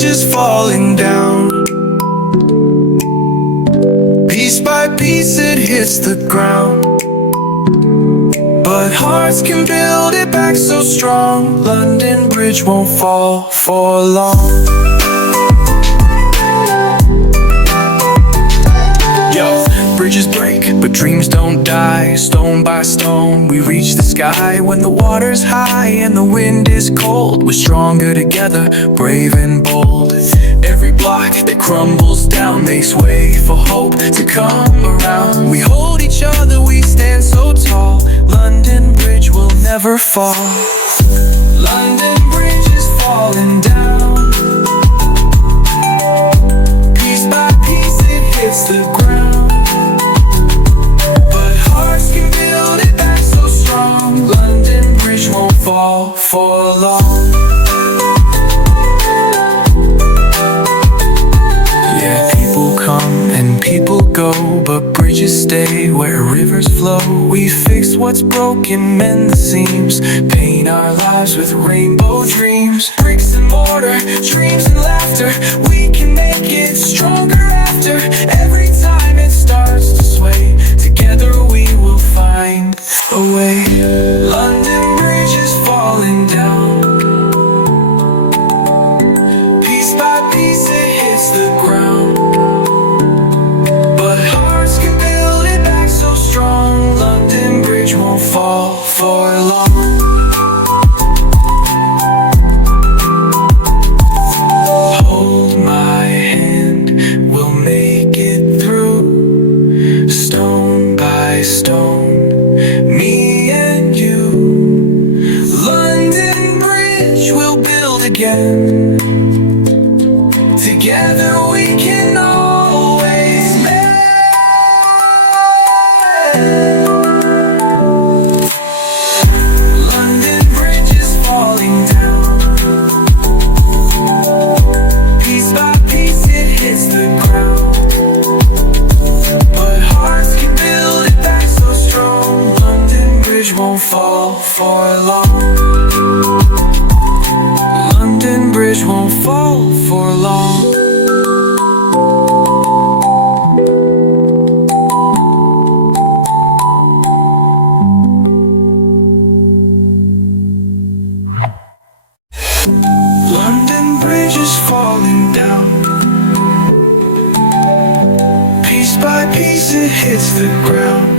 Bridge is falling down. Piece by piece it hits the ground, but hearts can build it back so strong. London Bridge won't fall for long. Yo, bridges break, but dreams don't die. Stone by stone, we reach the sky. When the water's high and the wind is cold, we're stronger together, brave and bold. Every block that crumbles down makes way for hope to come around. We hold each other, we stand so tall. London Bridge will never fall. London Bridge is falling down. Piece by piece it hits the ground, but hearts can build it back so strong. London Bridge won't fall for long. Yeah, people come and people go, but bridges stay where rivers flow. We fix what's broken, mend the seams, paint our lives with rainbow dreams. Bricks and mortar, dreams and laughter, we can make it stronger after. Every time it starts to sway, together we will find a way. London Bridge is falling down. Piece by piece it hits the ground, but hearts can build it back so strong. London Bridge won't fall for long. Hold my hand, we'll make it through. Stone by stone, me and you. London Bridge we'll build again. Together we can always make. London Bridge is falling down. Piece by piece it hits the ground, but hearts can build it back so strong. London Bridge won't fall for long. London Bridge won't fall for long. London Bridge is falling down. Piece by piece it hits the ground,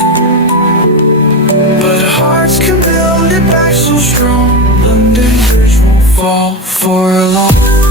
but hearts can build it back so strong. London Bridge won't fall for long.